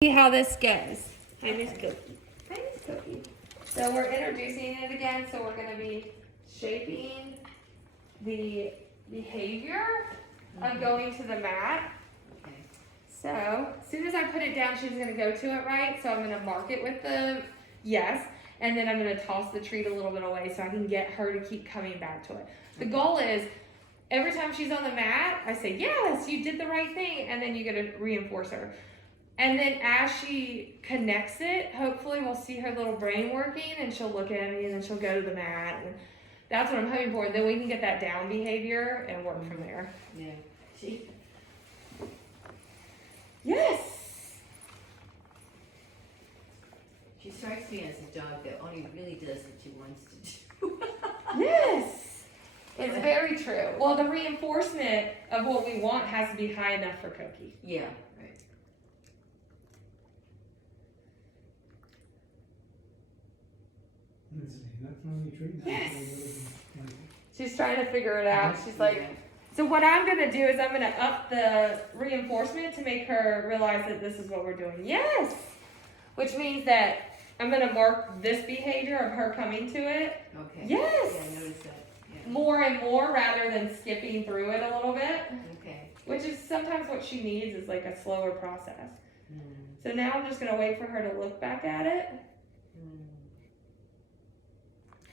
See how this goes. Hi, Miss Cookie. Hi, Miss Cookie. So we're introducing it again. So we're going to be shaping the behavior of going to the mat. Okay. So as soon as I put it down, she's going to go to it right. So I'm going to mark it with the yes, and then I'm going to toss the treat a little bit away so I can get her to keep coming back to it. The goal is every time she's on the mat, I say, yes, you did the right thing, and then you get to reinforce her. And then as she connects it, hopefully we'll see her little brain working and she'll look at me and then she'll go to the mat. And that's what I'm hoping for. Then we can get that down behavior and work from there. Yeah. See? Yes. She strikes me as a dog that only really does what she wants to do. Yes. It's very true. Well, the reinforcement of what we want has to be high enough for Cokie. Yeah, right. Yes. She's trying to figure it out. She's like, so what I'm going to do is I'm going to up the reinforcement to make her realize that this is what we're doing. Yes. Which means that I'm going to mark this behavior of her coming to it. Okay. Yes. Yeah, I noticed that. Yeah. More and more rather than skipping through it a little bit. Okay. Which is sometimes what she needs is like a slower process. Mm. So now I'm just going to wait for her to look back at it. Mm.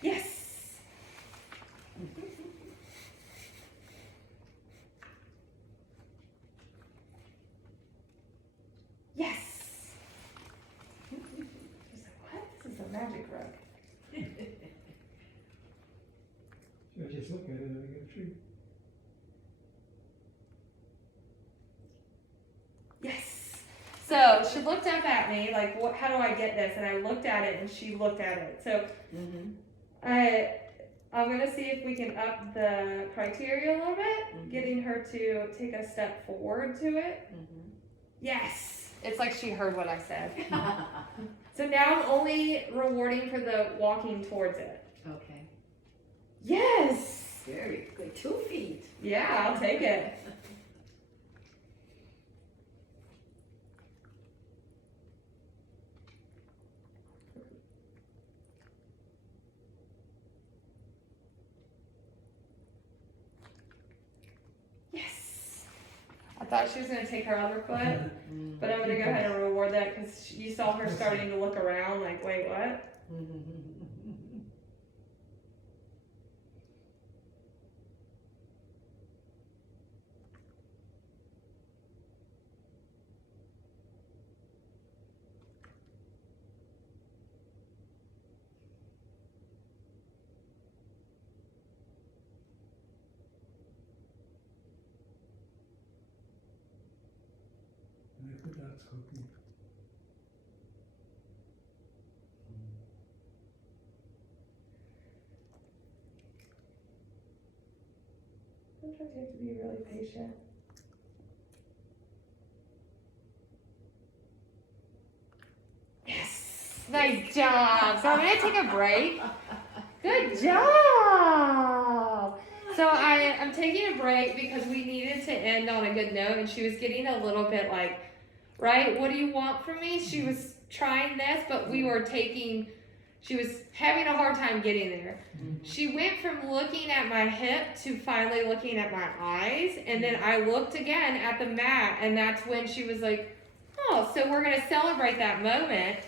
Yes. Yes. She's like, what? This is a magic rug. I just look at it and I get a treat. Yes. So she looked up at me like, what? How do I get this? And I looked at it and she looked at it. So I'm gonna see if we can up the criteria a little bit, getting her to take a step forward to it. Yes. It's like she heard what I said. So now I'm only rewarding for the walking towards it. Okay. Yes. Very good. 2 feet. Yeah, I'll take it. Yes. I thought she was going to take her other foot, but I'm going to go ahead and reward that because you saw her starting to look around like, wait, what? And I put that's Cokie. Sometimes you have to be really patient. Yes. Nice job. So I'm going to take a break. Good job. So I'm taking a break because we needed to end on a good note, and she was getting a little bit like, right, what do you want from me? She was trying this, but she was having a hard time getting there. She went from looking at my hip to finally looking at my eyes, and then I looked again at the mat, and that's when she was like, oh, so we're going to celebrate that moment.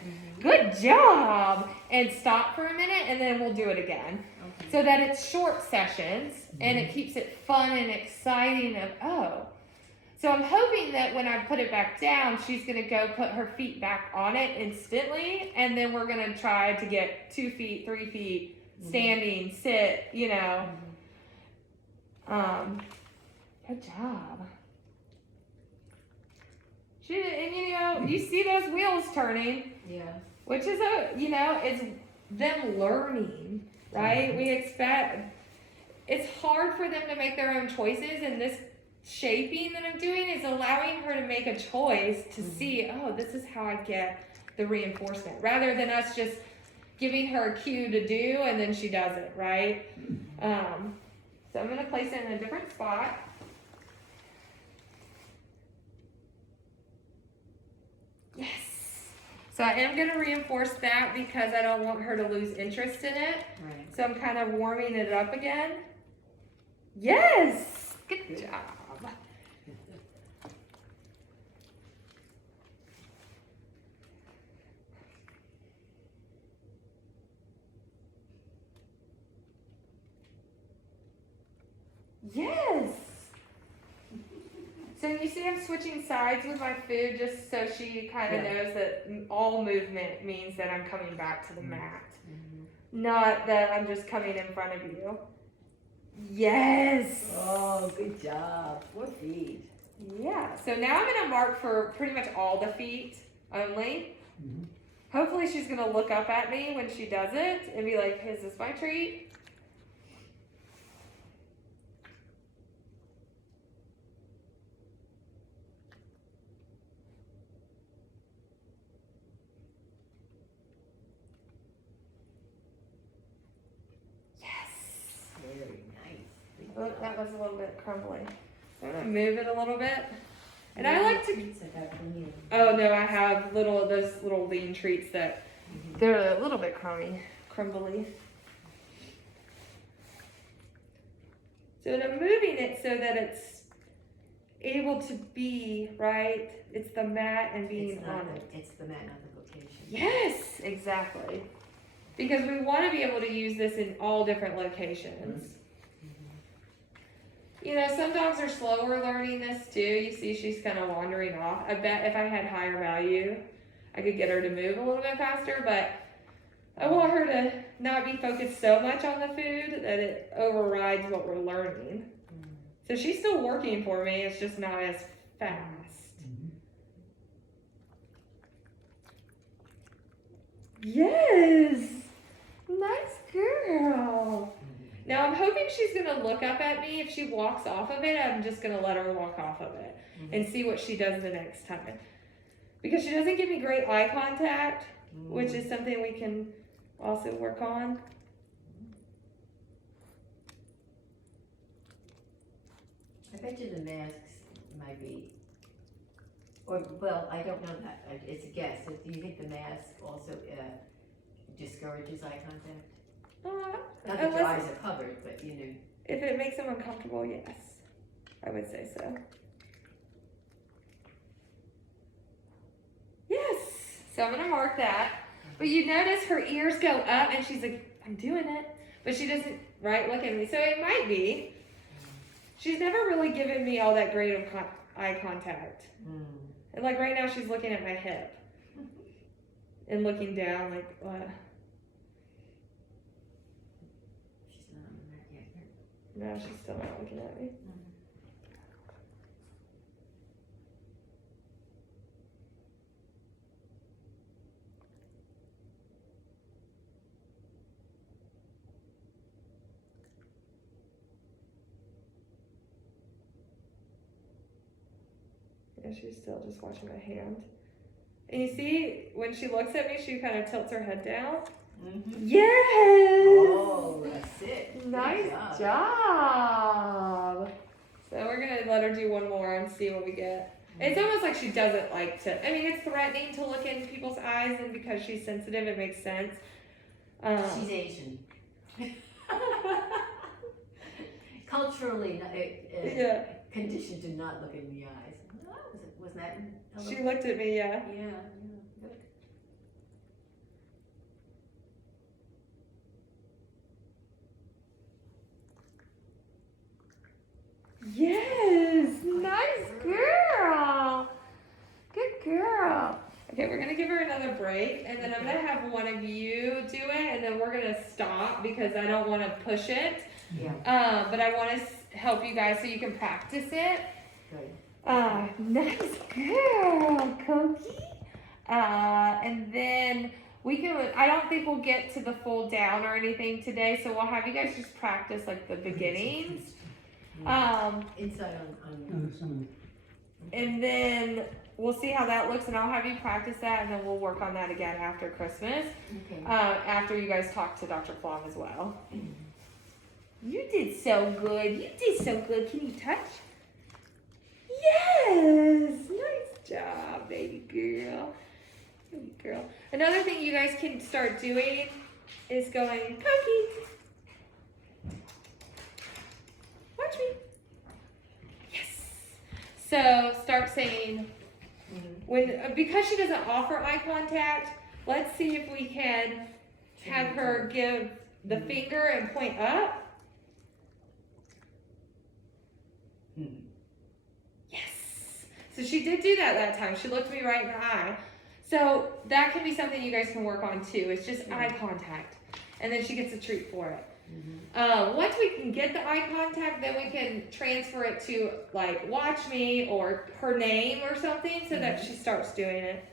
Good job. And stop for a minute, and then we'll do it again. Okay. So that it's short sessions, and it keeps it fun and exciting of, oh. So I'm hoping that when I put it back down, she's going to go put her feet back on it instantly, and then we're going to try to get 2 feet, 3 feet, standing, sit, you know. Good job. And you know, you see those wheels turning. Yeah. Which is it's them learning, right? We expect, it's hard for them to make their own choices, and this shaping that I'm doing is allowing her to make a choice to see, oh, this is how I get the reinforcement, rather than us just giving her a cue to do and then she does it, right? So I'm going to place it in a different spot. Yes. So I am gonna reinforce that because I don't want her to lose interest in it. Right. So I'm kind of warming it up again. Yes! Good job. Yes! So you see I'm switching sides with my food just so she kind of knows that all movement means that I'm coming back to the mat. Not that I'm just coming in front of you. Yes! Oh, good job. 4 feet. Yeah, so now I'm gonna mark for pretty much all the feet only. Mhm. Hopefully she's gonna look up at me when she does it and be like, is this my treat? Yes! Very nice. Oh, that was a little bit crumbly. So I'm gonna move it a little bit. And I like to, Treats I got from you. oh no, I have those little lean treats that they're a little bit crumbly. So I'm moving it so that it's able to be, right? It's the mat and being on it. It's the mat, not the location. Yes, exactly. Because we want to be able to use this in all different locations. You know, some dogs are slower learning this too. You see she's kind of wandering off. I bet if I had higher value, I could get her to move a little bit faster, but I want her to not be focused so much on the food that it overrides what we're learning. So she's still working for me, it's just not as fast. Mhm. Yes! Nice girl! Now I'm hoping she's gonna look up at me. If she walks off of it, I'm just gonna let her walk off of it and see what she does the next time. Because she doesn't give me great eye contact, which is something we can also work on. I bet you the masks might be, or, well, I don't know that, it's a guess. Do you think the mask also discourages eye contact? Not that your Unless- eyes are covered, but you know. If it makes them uncomfortable, yes. I would say so. Yes! So I'm gonna mark that. But you notice her ears go up and she's like, I'm doing it. But she doesn't, right, look at me. So it might be. She's never really given me all that great of eye contact. And like right now she's looking at my hip. And looking down like, what? She's not on the mat yet. No, she's still not looking at me. Yeah, she's still just watching my hand. And you see, when she looks at me, she kind of tilts her head down. Yes! Oh, that's it. Good Nice job. So we're gonna let her do one more and see what we get. It's almost like she doesn't like to, I mean, it's threatening to look in people's eyes, and because she's sensitive, it makes sense. She's Asian. Culturally, Yeah. conditioned to not look in the eyes. Oh, wasn't that? She looked at me, yeah. Yeah, yeah, good. Yes, nice girl. Good girl. Okay, we're gonna give her another break, and then I'm gonna have one of you do it, and then we're gonna stop because I don't want to push it. Yeah, But I want to help you guys so you can practice it. good. Nice girl, Cokie. And then we can, I don't think we'll get to the full down or anything today, so we'll have you guys just practice like the beginnings. Inside on. And then we'll see how that looks, and I'll have you practice that, and then we'll work on that again after Christmas, Okay. after you guys talk to Dr. Plum as well. You did so good. You did so good. Can you touch? Yes. Nice job, baby girl. Baby girl. girl. Another thing you guys can start doing is going, Cokie. Watch me. Yes. So start saying, because she doesn't offer eye contact, let's see if we can have her give the finger and point up. Yes. So she did do that time. She looked me right in the eye. So that can be something you guys can work on too. It's just eye contact. And then she gets a treat for it. Once we can get the eye contact, then we can transfer it to like watch me or her name or something so that she starts doing it.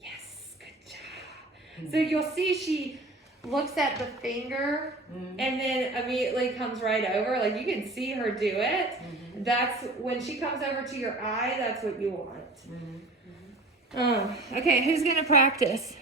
Yes, good job. So you'll see she looks at the finger and then immediately comes right over. Like you can see her do it. That's when she comes over to your eye, that's what you want. Okay, who's gonna practice?